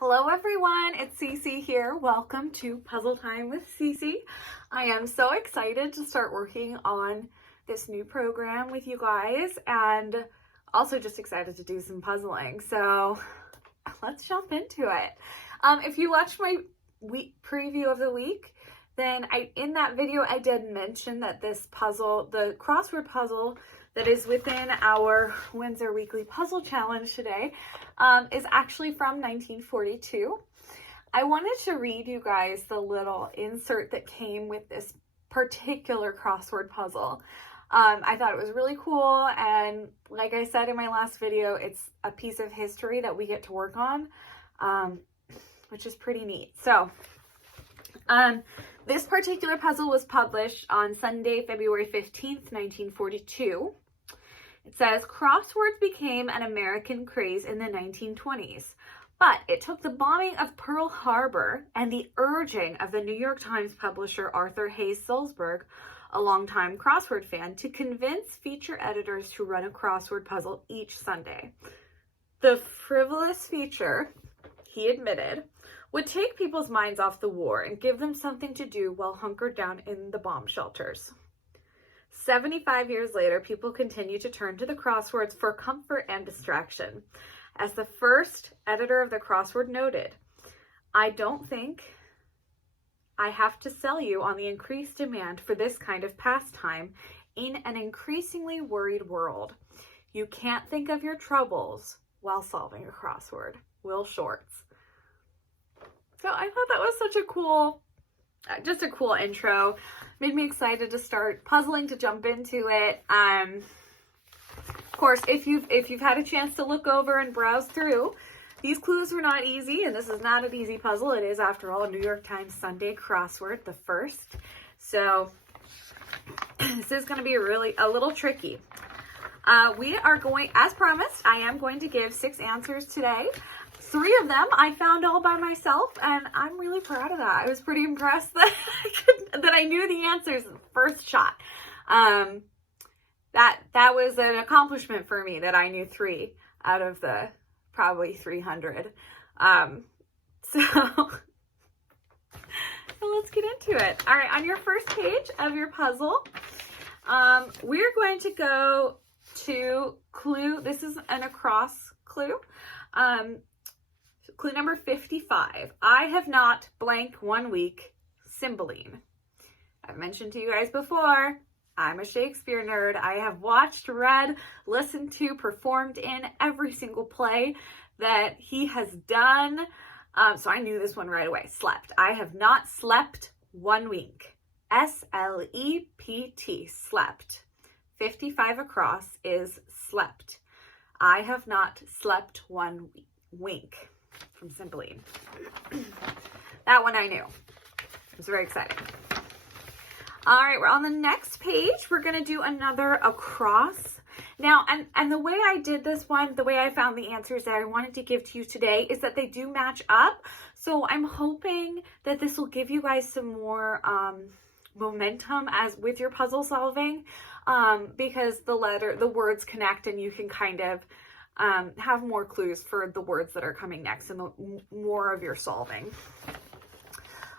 Hello everyone, it's Cece here. Welcome to Puzzle Time with Cece. I am so excited to start working on this new program with you guys and also just excited to do some puzzling. So let's jump into it. If you watched my week preview of the week, then in that video I did mention that this puzzle, the crossword puzzle that is within our Windsor Weekly Puzzle Challenge today, is actually from 1942. I wanted to read you guys the little insert that came with this particular crossword puzzle. I thought it was really cool, and like I said in my last video, it's a piece of history that we get to work on, which is pretty neat. So, this particular puzzle was published on Sunday, February 15th, 1942. It says, crosswords became an American craze in the 1920s, but it took the bombing of Pearl Harbor and the urging of the New York Times publisher Arthur Hayes Sulzberg, a longtime crossword fan, to convince feature editors to run a crossword puzzle each Sunday. The frivolous feature, he admitted, would take people's minds off the war and give them something to do while hunkered down in the bomb shelters. 75 years later, people continue to turn to the crosswords for comfort and distraction. As the first editor of the crossword noted, I don't think I have to sell you on the increased demand for this kind of pastime in an increasingly worried world. You can't think of your troubles while solving a crossword. Will Shorts. So I thought that was such a cool, just a cool intro. Made me excited to start puzzling, to jump into it. Of course, if you've had a chance to look over and browse through, these clues were not easy, and this is not an easy puzzle. It is, after all, a New York Times Sunday crossword, the first. So this is going to be a little tricky. We are going, as promised, I am going to give 6 answers today. 3 of them I found all by myself, and I'm really proud of that. I was pretty impressed that I knew the answers in the first shot. That was an accomplishment for me, that I knew 3 out of the probably 300. So let's get into it. All right, on your first page of your puzzle, we're going to go to clue. This is an across clue. Clue number 55. I have not blank 1 week, Cymbeline. I've mentioned to you guys before, I'm a Shakespeare nerd. I have watched, read, listened to, performed in every single play that he has done. So I knew this one right away. Slept. I have not slept 1 week. S-L-E-P-T. Slept. 55 across is slept. I have not slept 1 wink. From Cymbeline. That one I knew. It was very exciting. All right, we're on the next page. We're going to do another across. Now, and the way I did this one, the way I found the answers that I wanted to give to you today is that they do match up. So I'm hoping that this will give you guys some more momentum as with your puzzle solving, because the words connect, and you can kind of have more clues for the words that are coming next and the more of your solving.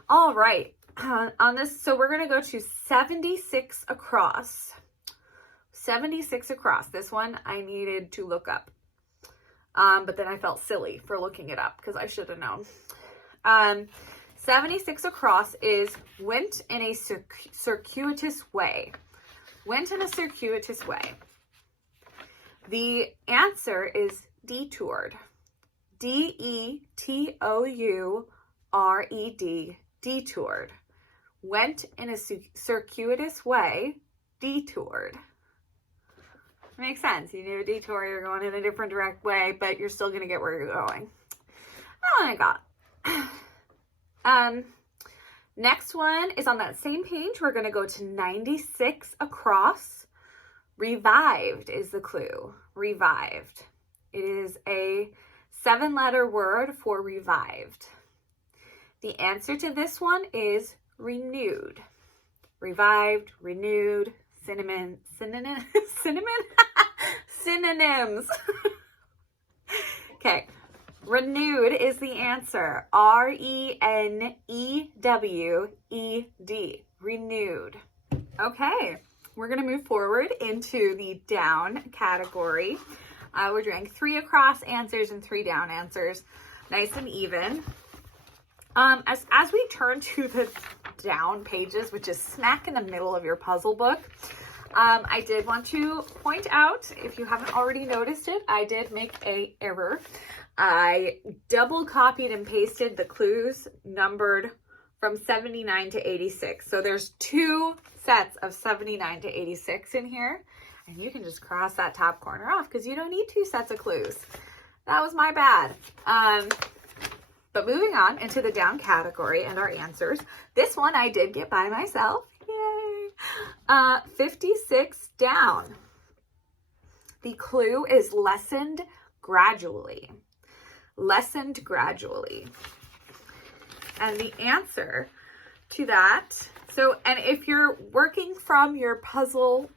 All right, on this, so we're going to go to 76 across. 76 across. This one I needed to look up, but then I felt silly for looking it up because I should have known. 76 across is went in a circuitous way. Went in a circuitous way. The answer is detoured. D-E-T-O-U-R-E-D. Detoured. Went in a circuitous way. Detoured. Makes sense. You do a detour, you're going in a different direct way, but you're still going to get where you're going. That one I got. Next one is on that same page. We're going to go to 96 across. Revived is the clue. Revived. It is a 7-letter word for revived. The answer to this one is renewed. Revived, renewed, synonyms. Okay. Renewed is the answer. Renewed. Renewed. Okay, we're going to move forward into the down category. We're doing 3 across answers and 3 down answers. Nice and even. As we turn to the down pages, which is smack in the middle of your puzzle book, I did want to point out, if you haven't already noticed it, I did make an error. I double copied and pasted the clues numbered from 79 to 86. So there's 2 sets of 79 to 86 in here. And you can just cross that top corner off because you don't need 2 sets of clues. That was my bad. But moving on into the down category and our answers. This one I did get by myself. Yay! 56 down. The clue is lessened gradually. Lessened gradually. And the answer to that, and if you're working from your puzzle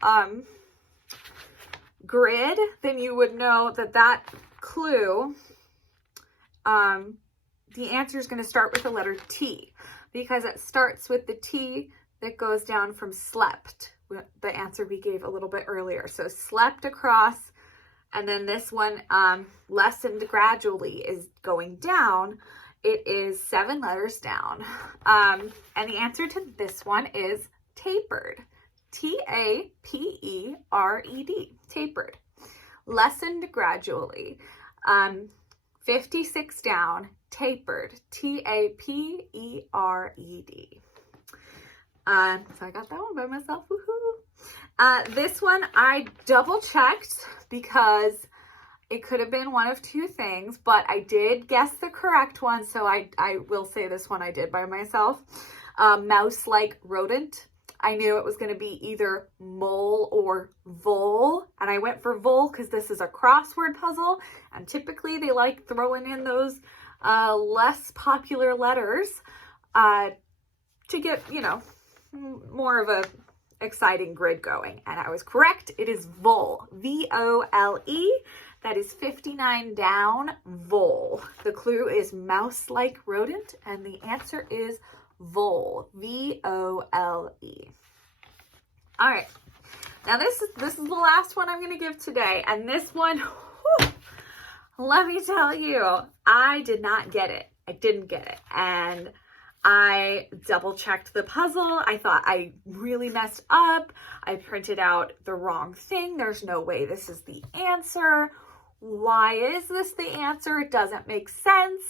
grid, then you would know that clue, the answer is going to start with the letter T, because it starts with the T that goes down from slept, the answer we gave a little bit earlier. So slept across, and then this one, lessened gradually, is going down. It is 7 letters down. And the answer to this one is tapered. T-A-P-E-R-E-D. Tapered. Lessened gradually. 56 down. Tapered. T-A-P-E-R-E-D. So I got that one by myself. Woohoo! This one I double checked because it could have been one of 2 things, but I did guess the correct one, so I will say this one I did by myself. Mouse-like rodent. I knew it was going to be either mole or vole, and I went for vole because this is a crossword puzzle, and typically they like throwing in those less popular letters to get, more of a exciting grid going. And I was correct. It is vole. V-O-L-E. That is 59 down, vole. The clue is mouse-like rodent, and the answer is vole. V-O-L-E. All right. Now this is the last one I'm going to give today, and this one, whew, let me tell you, I did not get it. I didn't get it, and I double checked the puzzle. I thought I really messed up. I printed out the wrong thing. There's no way this is the answer. Why is this the answer? It doesn't make sense.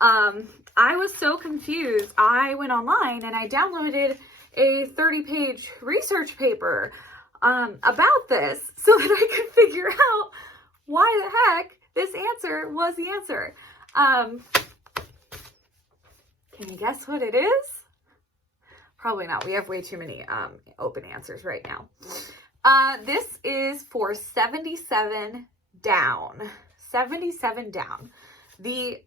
I was so confused. I went online and I downloaded a 30-page research paper about this so that I could figure out why the heck this answer was the answer. Can you guess what it is? Probably not. We have way too many open answers right now. This is for 77 down. 77 down. The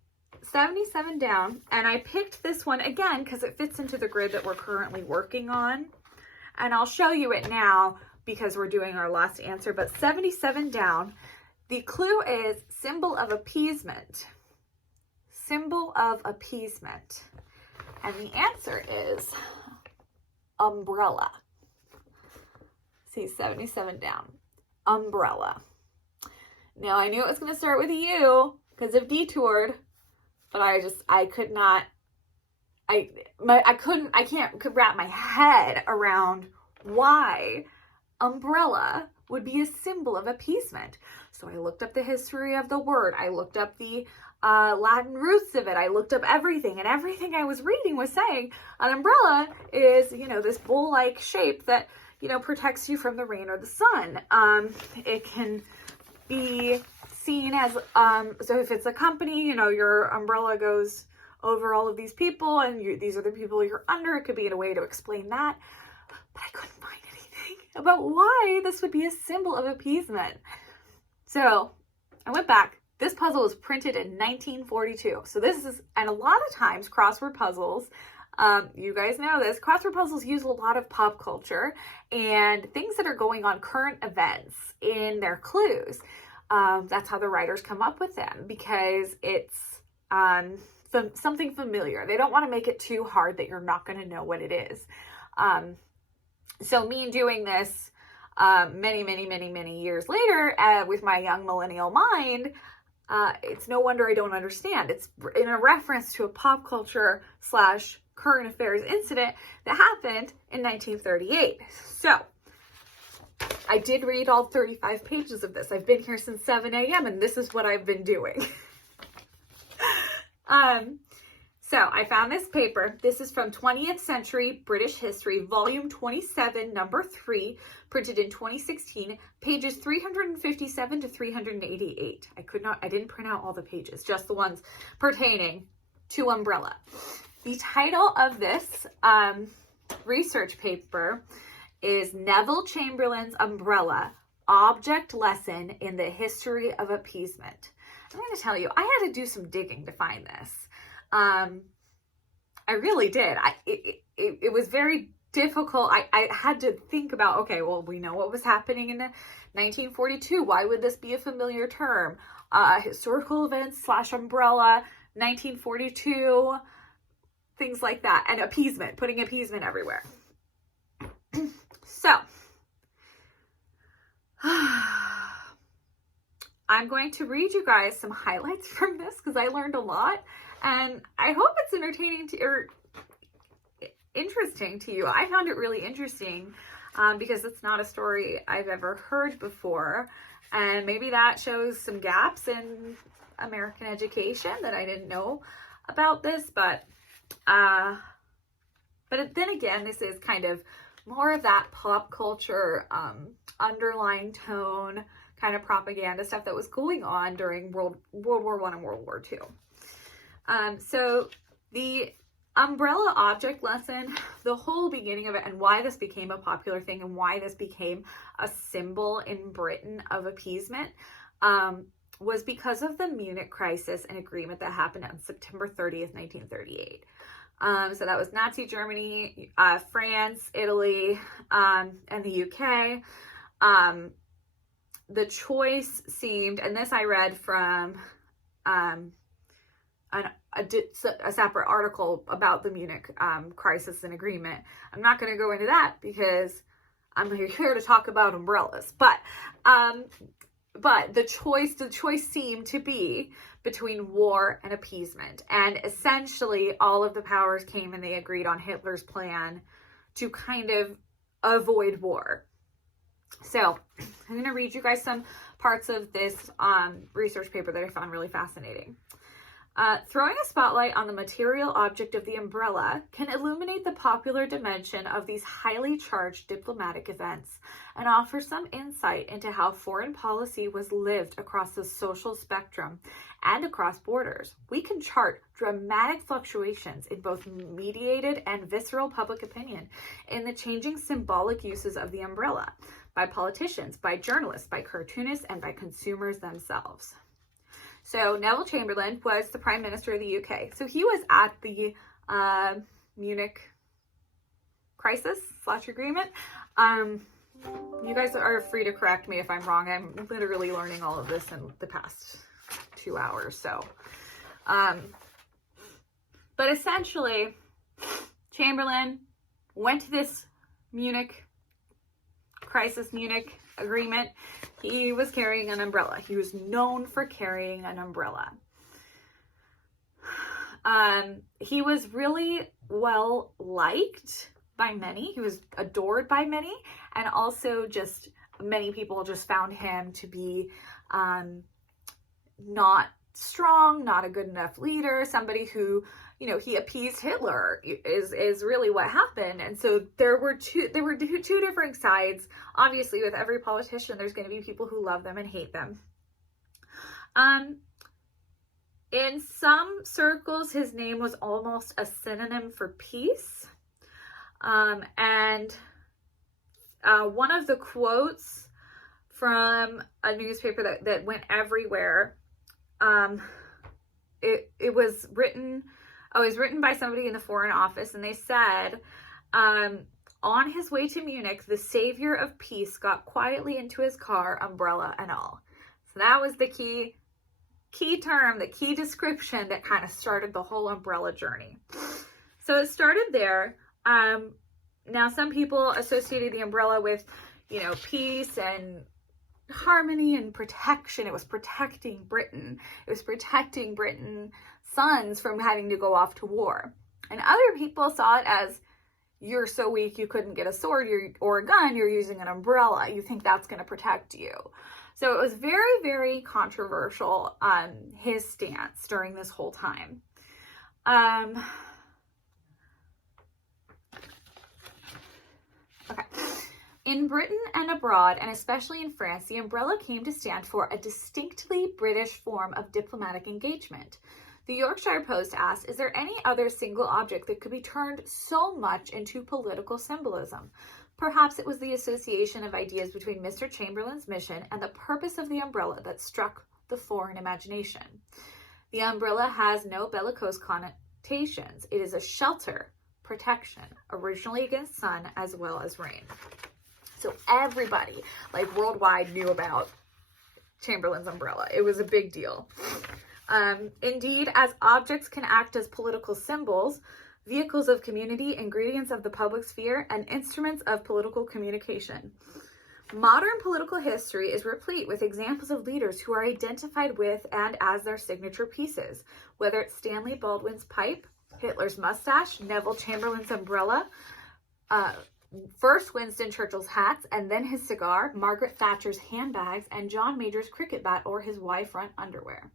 77 down, and I picked this one again because it fits into the grid that we're currently working on. And I'll show you it now because we're doing our last answer. But 77 down, the clue is symbol of appeasement. Symbol of appeasement. And the answer is umbrella. See, 77 down. Umbrella. Now, I knew it was going to start with a U because of detoured, but I could not, I can't wrap my head around why umbrella would be a symbol of appeasement. So I looked up the history of the word. I looked up the Latin roots of it. I looked up everything, and everything I was reading was saying an umbrella is, this bowl-like shape that, protects you from the rain or the sun. It can be seen as, so if it's a company, your umbrella goes over all of these people, and these are the people you're under. It could be a way to explain that, but I couldn't find anything about why this would be a symbol of appeasement. So I went back. This puzzle was printed in 1942. So this is, and a lot of times crossword puzzles, you guys know this, crossword puzzles use a lot of pop culture and things that are going on, current events in their clues. That's how the writers come up with them, because it's something familiar. They don't want to make it too hard that you're not going to know what it is. So me doing this many years later with my young millennial mind, it's no wonder I don't understand. It's in a reference to a pop culture / current affairs incident that happened in 1938. So I did read all 35 pages of this. I've been here since 7 a.m. and this is what I've been doing. So I found this paper. This is from 20th Century British History, volume 27, number 3, printed in 2016, pages 357 to 388. I didn't print out all the pages, just the ones pertaining to umbrella. The title of this research paper is Neville Chamberlain's Umbrella, Object Lesson in the History of Appeasement. I'm going to tell you, I had to do some digging to find this. I really did. It was very difficult. I had to think about, okay, well, we know what was happening in 1942. Why would this be a familiar term? Historical events / umbrella, 1942, things like that. And appeasement, putting appeasement everywhere. So, I'm going to read you guys some highlights from this because I learned a lot, and I hope it's entertaining or interesting to you. I found it really interesting because it's not a story I've ever heard before, and maybe that shows some gaps in American education that I didn't know about this, but then again, this is kind of more of that pop culture underlying tone kind of propaganda stuff that was going on during World War I and World War II. So the umbrella object lesson, the whole beginning of it and why this became a popular thing and why this became a symbol in Britain of appeasement was because of the Munich crisis and agreement that happened on September 30th, 1938. So that was Nazi Germany, France, Italy, and the UK. The choice seemed, and this I read from a separate article about the Munich crisis and agreement. I'm not going to go into that because I'm here to talk about umbrellas. But the choice seemed to be between war and appeasement. And essentially all of the powers came and they agreed on Hitler's plan to kind of avoid war. So I'm going to read you guys some parts of this research paper that I found really fascinating. Throwing a spotlight on the material object of the umbrella can illuminate the popular dimension of these highly charged diplomatic events and offer some insight into how foreign policy was lived across the social spectrum and across borders. We can chart dramatic fluctuations in both mediated and visceral public opinion in the changing symbolic uses of the umbrella by politicians, by journalists, by cartoonists, and by consumers themselves. So Neville Chamberlain was the Prime Minister of the UK. So he was at the Munich crisis / agreement. You guys are free to correct me if I'm wrong. I'm literally learning all of this in the past 2 hours. So, but essentially, Chamberlain went to this Munich agreement. He was carrying an umbrella. He was known for carrying an umbrella. He was really well liked by many. He was adored by many, and also just many people just found him to be not strong, not a good enough leader, somebody who, he appeased Hitler is really what happened. And so there were two different sides. Obviously, with every politician, there's going to be people who love them and hate them. In some circles, his name was almost a synonym for peace. And one of the quotes from a newspaper that went everywhere, it was written by somebody in the Foreign Office, and they said, on his way to Munich, the savior of peace got quietly into his car, umbrella and all. So That was the key term, the key description that kind of started the whole umbrella journey. So it started there. Now some people associated the umbrella with, you know, peace and harmony and protection. It was protecting Britain. It was protecting Britain's sons from having to go off to war. And other people saw it as, you're so weak you couldn't get a sword or a gun, you're using an umbrella. You think that's going to protect you. So it was very, very controversial on his stance during this whole time. Okay. In Britain and abroad, and especially in France, the umbrella came to stand for a distinctly British form of diplomatic engagement. The Yorkshire Post asked, is there any other single object that could be turned so much into political symbolism? Perhaps it was the association of ideas between Mr. Chamberlain's mission and the purpose of the umbrella that struck the foreign imagination. The umbrella has no bellicose connotations. It is a shelter, protection, originally against sun as well as rain. So everybody, like worldwide, knew about Chamberlain's umbrella. It was a big deal. Indeed, as objects can act as political symbols, vehicles of community, ingredients of the public sphere, and instruments of political communication. Modern political history is replete with examples of leaders who are identified with and as their signature pieces, whether it's Stanley Baldwin's pipe, Hitler's mustache, Neville Chamberlain's umbrella, first Winston Churchill's hats, and then his cigar, Margaret Thatcher's handbags, and John Major's cricket bat or his Y-front underwear.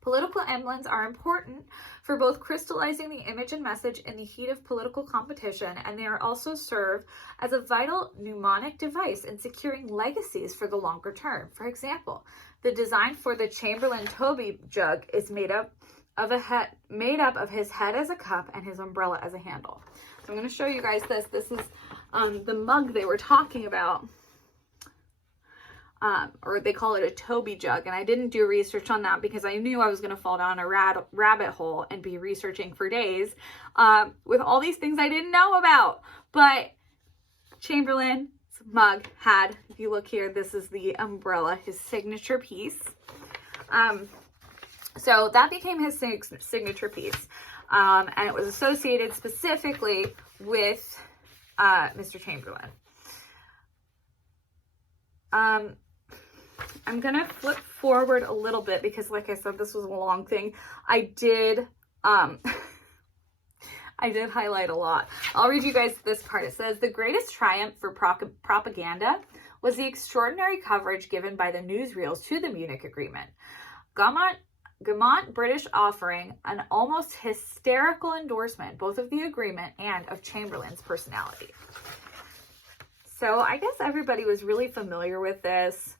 Political emblems are important for both crystallizing the image and message in the heat of political competition, and they are also serve as a vital mnemonic device in securing legacies for the longer term. For example, the design for the Chamberlain Toby jug is made up of his head as a cup and his umbrella as a handle. So I'm going to show you guys this. This is the mug they were talking about. Or they call it a Toby jug, and I didn't do research on that because I knew I was going to fall down a rabbit hole and be researching for days with all these things I didn't know about. But Chamberlain's mug had, if you look here, this is the umbrella, his signature piece. So that became his signature piece, and it was associated specifically with Mr. Chamberlain. I'm going to flip forward a little bit because, like I said, this was a long thing. I did highlight a lot. I'll read you guys this part. It says, the greatest triumph for propaganda was the extraordinary coverage given by the newsreels to the Munich Agreement. Gaumont British offering an almost hysterical endorsement both of the agreement and of Chamberlain's personality. So I guess everybody was really familiar with this.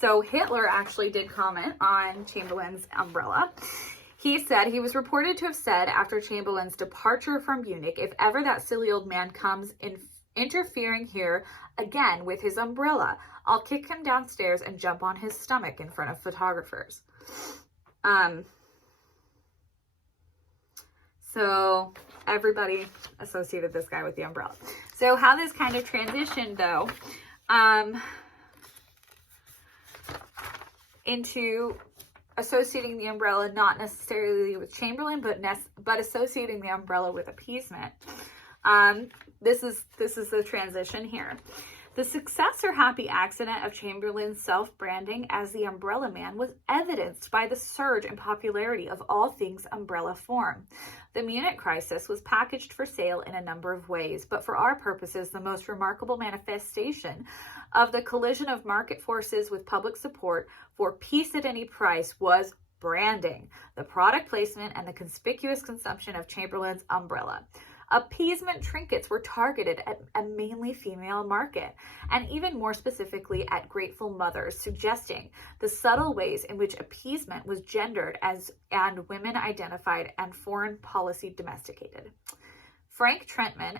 So Hitler actually did comment on Chamberlain's umbrella. He said, he was reported to have said after Chamberlain's departure from Munich, if ever that silly old man comes in interfering here again with his umbrella, I'll kick him downstairs and jump on his stomach in front of photographers. So everybody associated this guy with the umbrella. So how this kind of transitioned, though, into associating the umbrella not necessarily with Chamberlain, but associating the umbrella with appeasement. This is the transition here. The success or happy accident of Chamberlain's self-branding as the umbrella man was evidenced by the surge in popularity of all things umbrella form. The Munich crisis was packaged for sale in a number of ways, but for our purposes, the most remarkable manifestation of the collision of market forces with public support for peace at any price was branding, the product placement, and the conspicuous consumption of Chamberlain's umbrella. Appeasement trinkets were targeted at a mainly female market, and even more specifically at grateful mothers, suggesting the subtle ways in which appeasement was gendered and women identified and foreign policy domesticated. Frank Trentman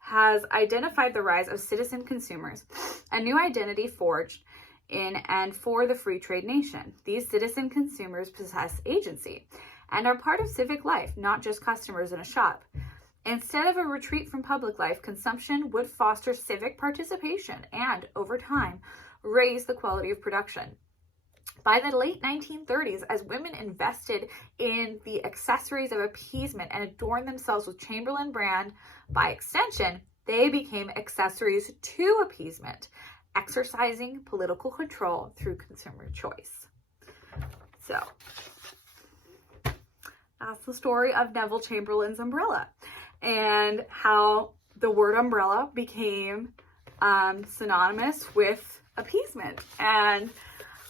has identified the rise of citizen consumers, a new identity forged in and for the free trade nation. These citizen consumers possess agency and are part of civic life, not just customers in a shop. Instead of a retreat from public life, consumption would foster civic participation and, over time, raise the quality of production. By the late 1930s, as women invested in the accessories of appeasement and adorned themselves with Chamberlain brand, by extension, they became accessories to appeasement, exercising political control through consumer choice. So, that's the story of Neville Chamberlain's umbrella and how the word umbrella became synonymous with appeasement. And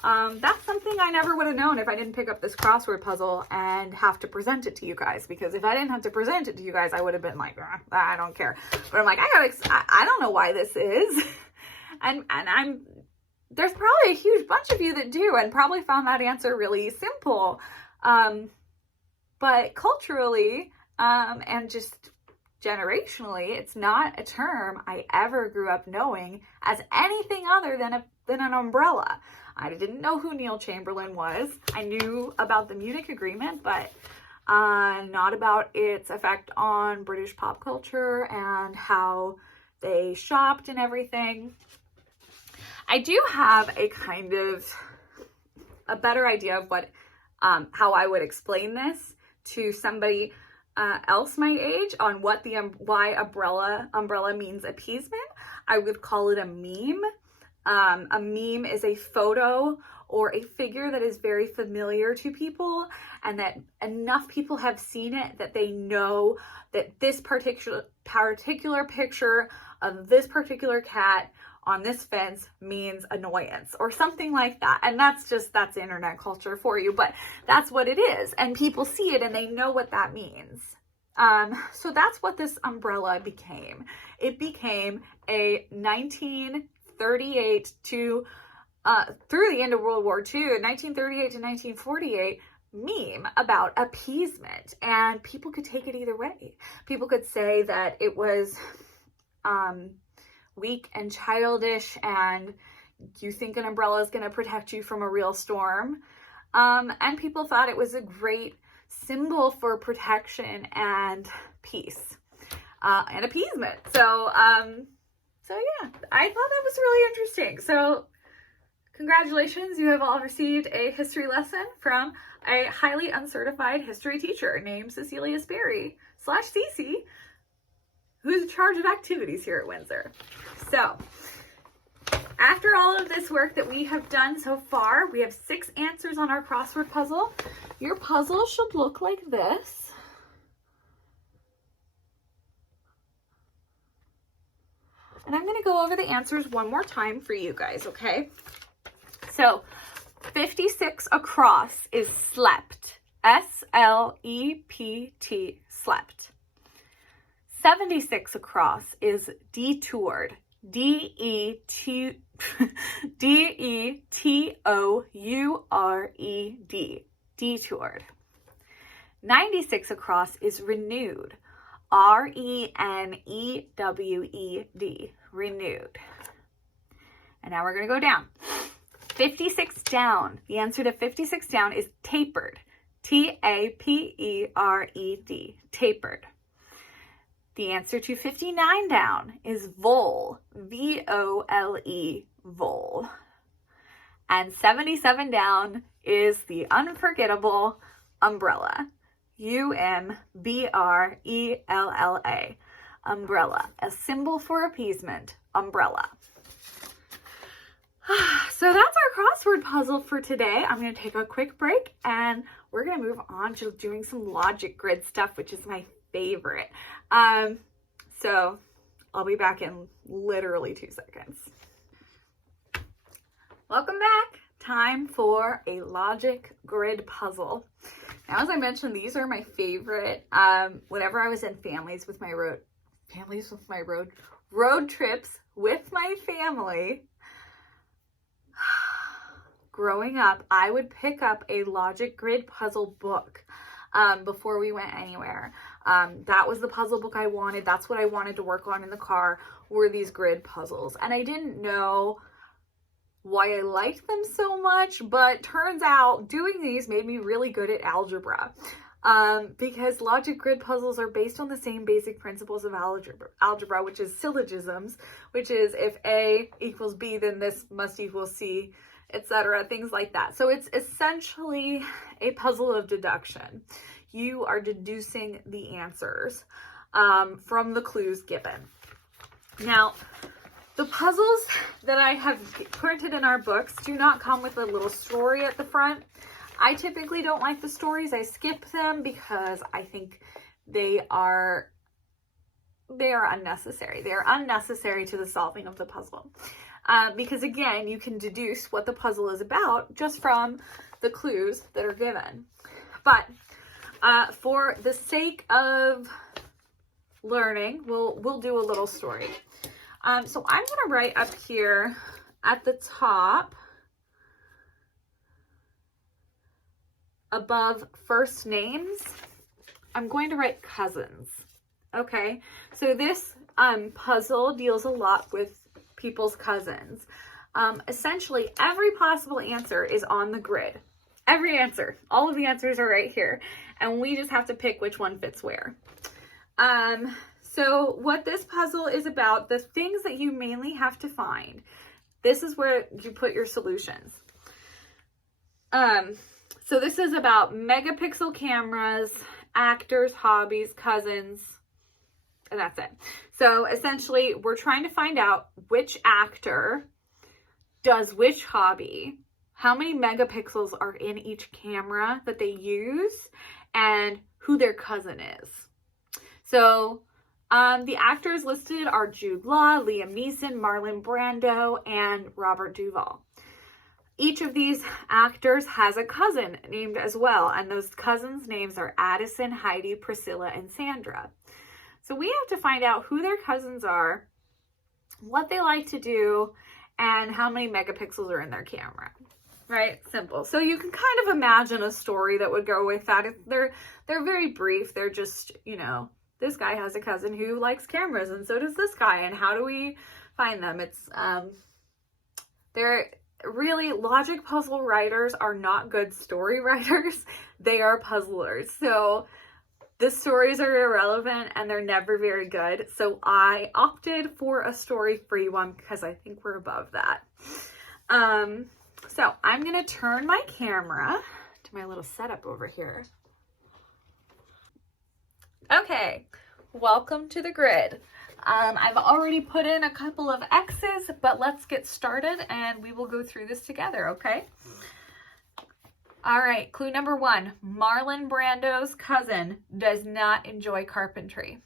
that's something I never would have known if I didn't pick up this crossword puzzle and have to present it to you guys. Because if I didn't have to present it to you guys, I would have been like, I don't care. But I'm like, I don't know why this is. and there's probably a huge bunch of you that do and probably found that answer really simple. But culturally, and just generationally, it's not a term I ever grew up knowing as anything other than an umbrella. I didn't know who Neil Chamberlain was. I knew about the Munich Agreement, but not about its effect on British pop culture and how they shopped and everything. I do have a kind of a better idea of what how I would explain this to somebody else my age on what why umbrella means appeasement. I would call it a meme. A meme is a photo or a figure that is very familiar to people and that enough people have seen it that they know that this particular picture of this particular cat on this fence means annoyance or something like that. And that's internet culture for you, but that's what it is. And people see it and they know what that means. So that's what this umbrella became. It became a 1938 to, through the end of World War II, 1938 to 1948 meme about appeasement. And people could take it either way. People could say that it was, weak and childish and you think an umbrella is going to protect you from a real storm. And people thought it was a great symbol for protection and peace and appeasement. So yeah, I thought that was really interesting. So congratulations, you have all received a history lesson from a highly uncertified history teacher named Cecilia Sperry /Cece, who's in charge of activities here at Windsor. So, after all of this work that we have done so far, we have 6 answers on our crossword puzzle. Your puzzle should look like this. And I'm going to go over the answers one more time for you guys, okay? So, 56 across is slept. S-L-E-P-T, slept. 76 across is detoured. D-E-T-O-U-R-E-D, detoured. 96 across is renewed. R-E-N-E-W-E-D, renewed. And now we're going to go down. 56 down. The answer to 56 down is tapered. T-A-P-E-R-E-D, tapered. The answer to 59 down is vole, V-O-L-E, vole. And 77 down is the unforgettable umbrella, U-M-B-R-E-L-L-A, umbrella, a symbol for appeasement, umbrella. So that's our crossword puzzle for today. I'm going to take a quick break and we're going to move on to doing some logic grid stuff, which is my favorite. So I'll be back in literally 2 seconds. Welcome back. Time for a logic grid puzzle. Now, as I mentioned, these are my favorite. Whenever I was in road trips with my family, growing up, I would pick up a logic grid puzzle book before we went anywhere. That was the puzzle book I wanted. That's what I wanted to work on in the car, were these grid puzzles. And I didn't know why I liked them so much, but turns out doing these made me really good at algebra. because logic grid puzzles are based on the same basic principles of algebra, which is syllogisms, which is if A equals B, then this must equal C, etc., things like that. So it's essentially a puzzle of deduction. You are deducing the answers from the clues given. Now, the puzzles that I have printed in our books do not come with a little story at the front. I typically don't like the stories. I skip them because I think they are unnecessary. They are unnecessary to the solving of the puzzle. Because again, you can deduce what the puzzle is about just from the clues that are given. But for the sake of learning, we'll do a little story. So I'm going to write up here at the top, above first names, I'm going to write cousins. Okay, so this puzzle deals a lot with people's cousins. Essentially, every possible answer is on the grid. Every answer, all of the answers are right here, and we just have to pick which one fits where. So what this puzzle is about, the things that you mainly have to find, this is where you put your solutions. So this is about megapixel cameras, actors, hobbies, cousins, and that's it. So essentially, we're trying to find out which actor does which hobby, how many megapixels are in each camera that they use, and who their cousin is. So the actors listed are Jude Law, Liam Neeson, Marlon Brando, and Robert Duvall. Each of these actors has a cousin named as well, and those cousins' names are Addison, Heidi, Priscilla, and Sandra. So we have to find out who their cousins are, what they like to do, and how many megapixels are in their camera. Right? Simple. So you can kind of imagine a story that would go with that. They're very brief. They're just, you know, this guy has a cousin who likes cameras, and so does this guy, and how do we find them? It's they're really, logic puzzle writers are not good story writers. They are puzzlers. So the stories are irrelevant and they're never very good. So I opted for a story-free one because I think we're above that. So I'm going to turn my camera to my little setup over here. Okay, welcome to the grid. I've already put in a couple of X's, but let's get started and we will go through this together, okay? All right, clue number 1. Marlon Brando's cousin does not enjoy carpentry.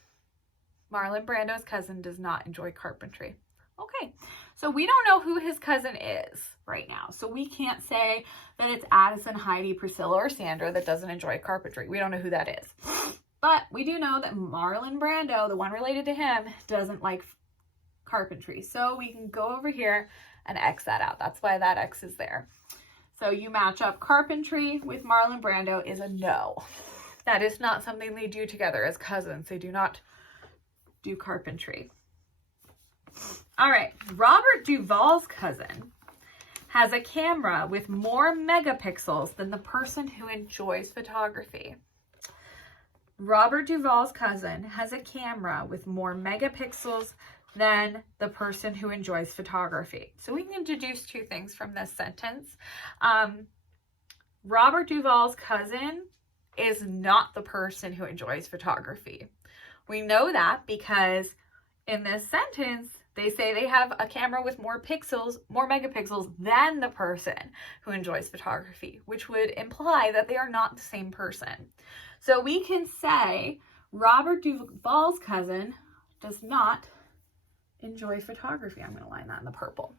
Marlon Brando's cousin does not enjoy carpentry. Okay, so we don't know who his cousin is right now. So we can't say that it's Addison, Heidi, Priscilla, or Sandra that doesn't enjoy carpentry. We don't know who that is. But we do know that Marlon Brando, the one related to him, doesn't like carpentry. So we can go over here and X that out. That's why that X is there. So you match up carpentry with Marlon Brando is a no. That is not something they do together as cousins. They do not do carpentry. All right, Robert Duvall's cousin has a camera with more megapixels than the person who enjoys photography. Robert Duvall's cousin has a camera with more megapixels than the person who enjoys photography. So we can deduce two things from this sentence. Robert Duvall's cousin is not the person who enjoys photography. We know that because in this sentence, they say they have a camera with more megapixels than the person who enjoys photography, which would imply that they are not the same person. So we can say Robert Duvall's cousin does not enjoy photography. I'm going to line that in the purple.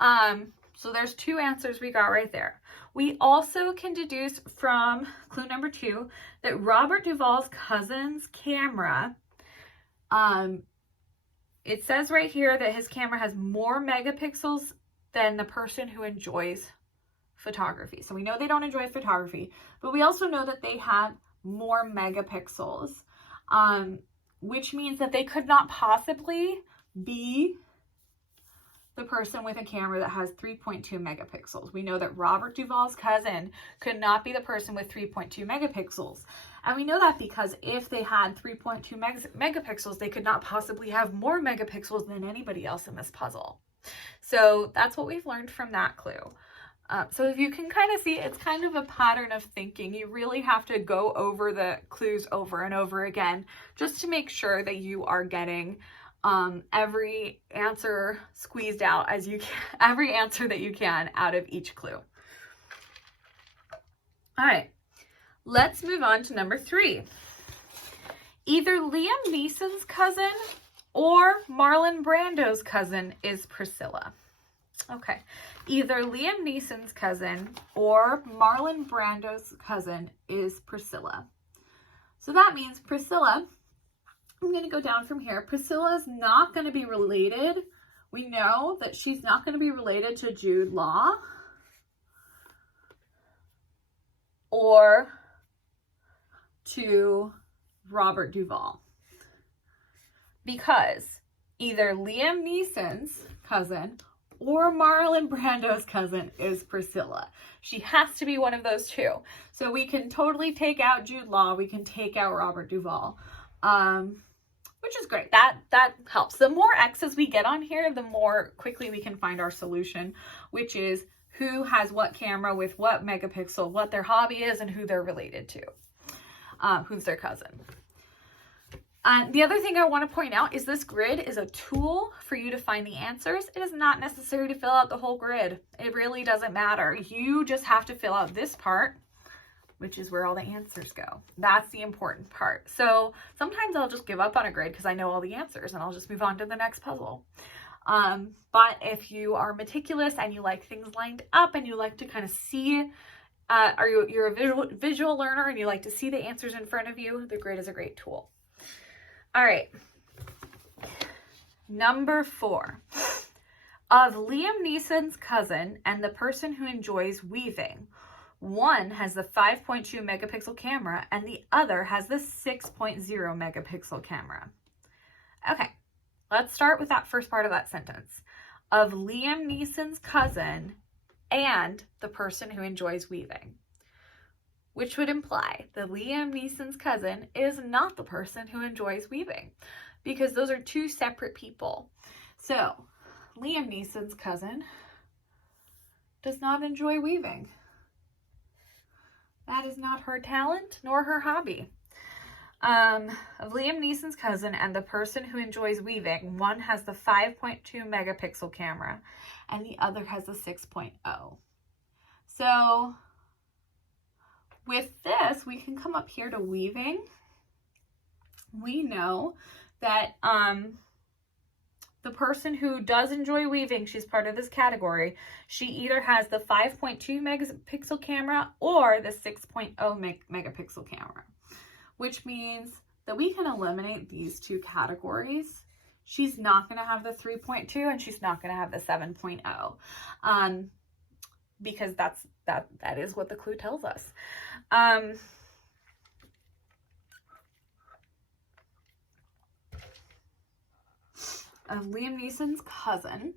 So there's two answers we got right there. We also can deduce from clue number 2 that Robert Duvall's cousin's camera, it says right here that his camera has more megapixels than the person who enjoys photography. So we know they don't enjoy photography, but we also know that they have more megapixels, which means that they could not possibly be the person with a camera that has 3.2 megapixels. We know that Robert Duvall's cousin could not be the person with 3.2 megapixels. And we know that because if they had 3.2 megapixels, they could not possibly have more megapixels than anybody else in this puzzle. So that's what we've learned from that clue. So if you can kind of see, it's kind of a pattern of thinking. You really have to go over the clues over and over again just to make sure that you are getting every answer squeezed out as you can, every answer that you can out of each clue. All right, let's move on to number 3. Either Liam Neeson's cousin or Marlon Brando's cousin is Priscilla. Okay, either Liam Neeson's cousin or Marlon Brando's cousin is Priscilla. So that means Priscilla, I'm going to go down from here. Priscilla is not going to be related. We know that she's not going to be related to Jude Law or to Robert Duvall, because either Liam Neeson's cousin or Marlon Brando's cousin is Priscilla. She has to be one of those two. So we can totally take out Jude Law. We can take out Robert Duvall, which is great. That helps. The more X's we get on here, the more quickly we can find our solution, which is who has what camera with what megapixel, what their hobby is, and who they're related to, who's their cousin. The other thing I want to point out is this grid is a tool for you to find the answers. It is not necessary to fill out the whole grid. It really doesn't matter. You just have to fill out this part, which is where all the answers go. That's the important part. So sometimes I'll just give up on a grid because I know all the answers and I'll just move on to the next puzzle. But if you are meticulous and you like things lined up and you like to kind of see, you're a visual learner and you like to see the answers in front of you, the grid is a great tool. All right, number 4. Of Liam Neeson's cousin and the person who enjoys weaving, one has the 5.2 megapixel camera and the other has the 6.0 megapixel camera. Okay, let's start with that first part of that sentence. Of Liam Neeson's cousin and the person who enjoys weaving, which would imply that Liam Neeson's cousin is not the person who enjoys weaving, because those are two separate people. So Liam Neeson's cousin does not enjoy weaving. That is not her talent nor her hobby. Of Liam Neeson's cousin and the person who enjoys weaving, one has the 5.2 megapixel camera and the other has the 6.0. So with this, we can come up here to weaving. We know that the person who does enjoy weaving, she's part of this category, she either has the 5.2 megapixel camera or the 6.0 megapixel camera, which means that we can eliminate these two categories. She's not going to have the 3.2 and she's not going to have the 7.0, because that is what the clue tells us. Of Liam Neeson's cousin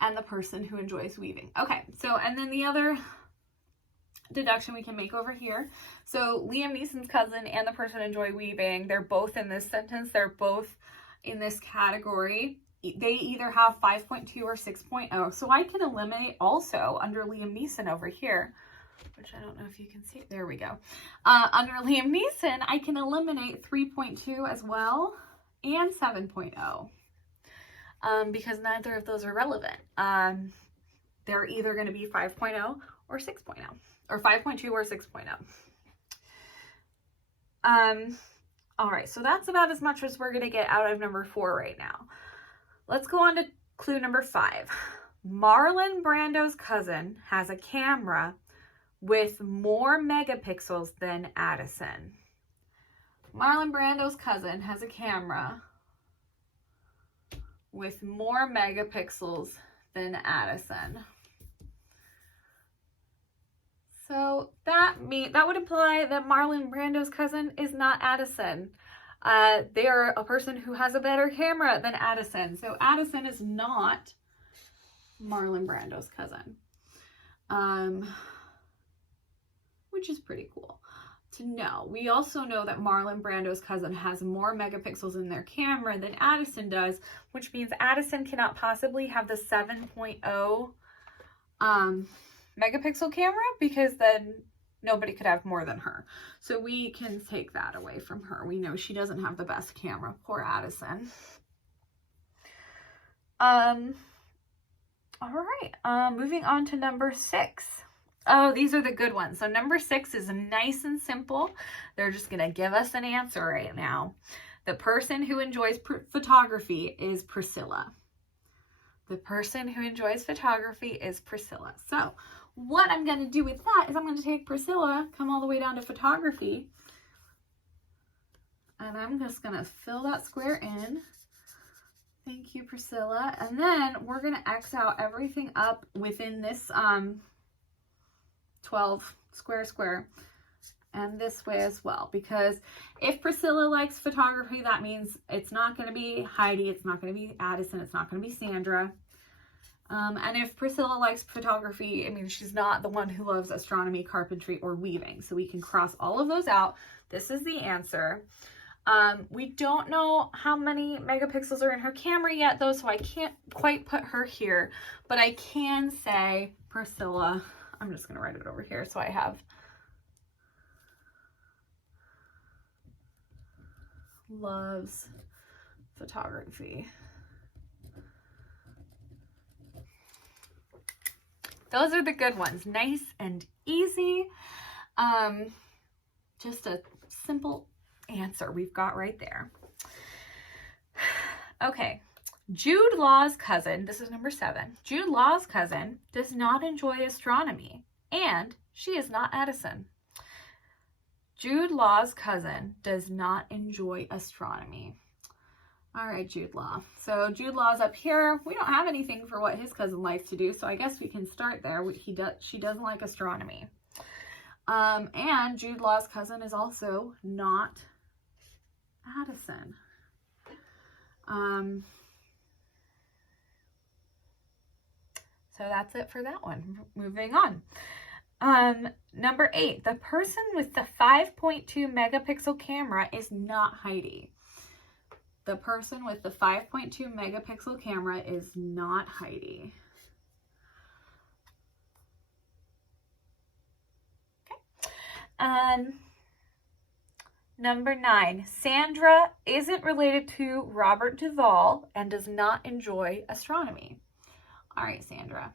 and the person who enjoys weaving. Okay, so and then the other deduction we can make over here. So Liam Neeson's cousin and the person who enjoys weaving, they're both in this sentence. They're both in this category. They either have 5.2 or 6.0. So I can eliminate also under Liam Neeson over here, which I don't know if you can see. There we go. Under Liam Neeson, I can eliminate 3.2 as well and 7.0. Because neither of those are relevant. They're either going to be 5.0 or 6.0, or 5.2 or 6.0. All right, so that's about as much as we're going to get out of number 4 right now. Let's go on to clue number 5. Marlon Brando's cousin has a camera with more megapixels than Addison. Marlon Brando's cousin has a camera with more megapixels than Addison. So that would imply that Marlon Brando's cousin is not Addison. They are a person who has a better camera than Addison. So Addison is not Marlon Brando's cousin, which is pretty cool. to know. We also know that Marlon Brando's cousin has more megapixels in their camera than Addison does, which means Addison cannot possibly have the 7.0 megapixel camera, because then nobody could have more than her. So we can take that away from her. We know she doesn't have the best camera. Poor Addison. All right, moving on to number 6. Oh, these are the good ones. So number 6 is nice and simple. They're just going to give us an answer right now. The person who enjoys photography is Priscilla. The person who enjoys photography is Priscilla. So what I'm going to do with that is I'm going to take Priscilla, come all the way down to photography, and I'm just going to fill that square in. Thank you, Priscilla. And then we're going to X out everything up within this 12 square and this way as well, because if Priscilla likes photography, that means it's not going to be Heidi, it's not going to be Addison, it's not going to be Sandra. And if Priscilla likes photography, I mean, she's not the one who loves astronomy, carpentry, or weaving. So we can cross all of those out. This is the answer. We don't know how many megapixels are in her camera yet, though, so I can't quite put her here. But I can say Priscilla. I'm just going to write it over here so I have loves photography. Those are the good ones. Nice and easy. Just a simple answer we've got right there. Okay. Jude Law's cousin, this is number 7. Jude Law's cousin does not enjoy astronomy, and she is not Addison. Jude Law's cousin does not enjoy astronomy. All right, Jude Law. So Jude Law's up here. We don't have anything for what his cousin likes to do, so I guess we can start there. She doesn't like astronomy. And Jude Law's cousin is also not Addison. So that's it for that one. Moving on. Number 8, the person with the 5.2 megapixel camera is not Heidi. The person with the 5.2 megapixel camera is not Heidi. Okay. Number 9, Sandra isn't related to Robert Duvall and does not enjoy astronomy. All right, Sandra.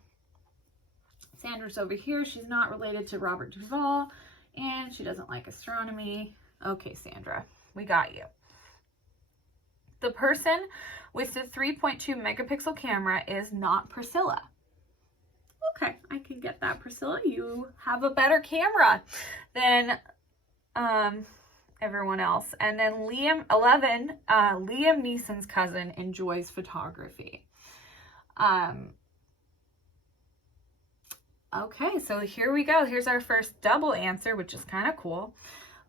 Sandra's over here. She's not related to Robert Duvall, and she doesn't like astronomy. Okay, Sandra, we got you. The person with the 3.2 megapixel camera is not Priscilla. Okay, I can get that, Priscilla. You have a better camera than everyone else. And then Liam Neeson's cousin enjoys photography. Okay, so here we go. Here's our first double answer, which is kind of cool.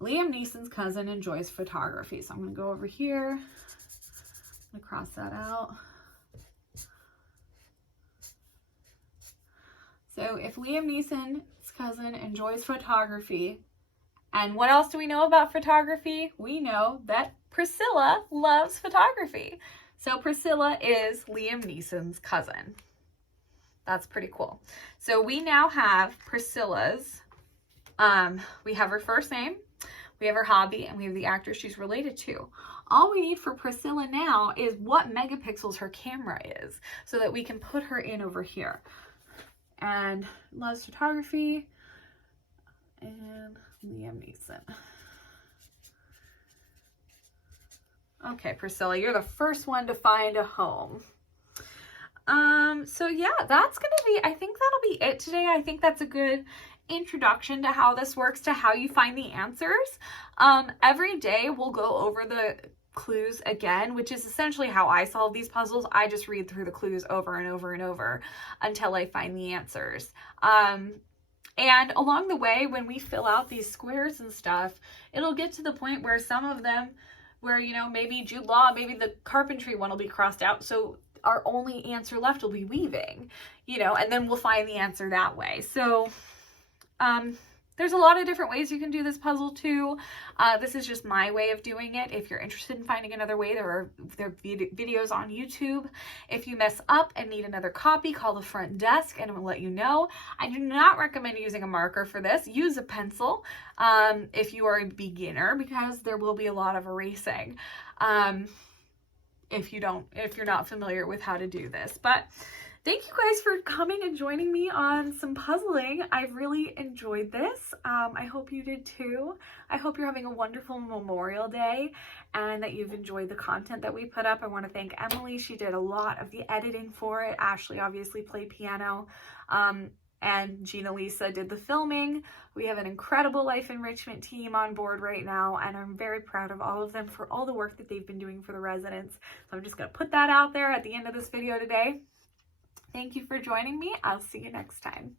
Liam Neeson's cousin enjoys photography. So I'm going to go over here. I'm going to cross that out. So if Liam Neeson's cousin enjoys photography, and what else do we know about photography? We know that Priscilla loves photography. So Priscilla is Liam Neeson's cousin. That's pretty cool. So we now have Priscilla's, we have her first name, we have her hobby, and we have the actor she's related to. All we need for Priscilla now is what megapixels her camera is, so that we can put her in over here. And loves photography, and Liam Neeson. Okay, Priscilla, you're the first one to find a home. So yeah, that's gonna be, I think that'll be it today. I think that's a good introduction to how this works, to how you find the answers. Every day we'll go over the clues again, which is essentially how I solve these puzzles. I just read through the clues over and over and over until I find the answers. And along the way, when we fill out these squares and stuff, it'll get to the point where some of them, where, you know, maybe Jude Law, maybe the carpentry one will be crossed out. So our only answer left will be weaving, you know, and then we'll find the answer that way. So, There's a lot of different ways you can do this puzzle too. This is just my way of doing it. If you're interested in finding another way, there are videos on YouTube. If you mess up and need another copy, call the front desk and we'll let you know. I do not recommend using a marker for this. Use a pencil if you are a beginner, because there will be a lot of erasing if you're not familiar with how to do this. But thank you guys for coming and joining me on some puzzling. I really enjoyed this. I hope you did too. I hope you're having a wonderful Memorial Day and that you've enjoyed the content that we put up. I want to thank Emily. She did a lot of the editing for it. Ashley obviously played piano. And Gina Lisa did the filming. We have an incredible Life Enrichment team on board right now, and I'm very proud of all of them for all the work that they've been doing for the residents. So I'm just going to put that out there at the end of this video today. Thank you for joining me. I'll see you next time.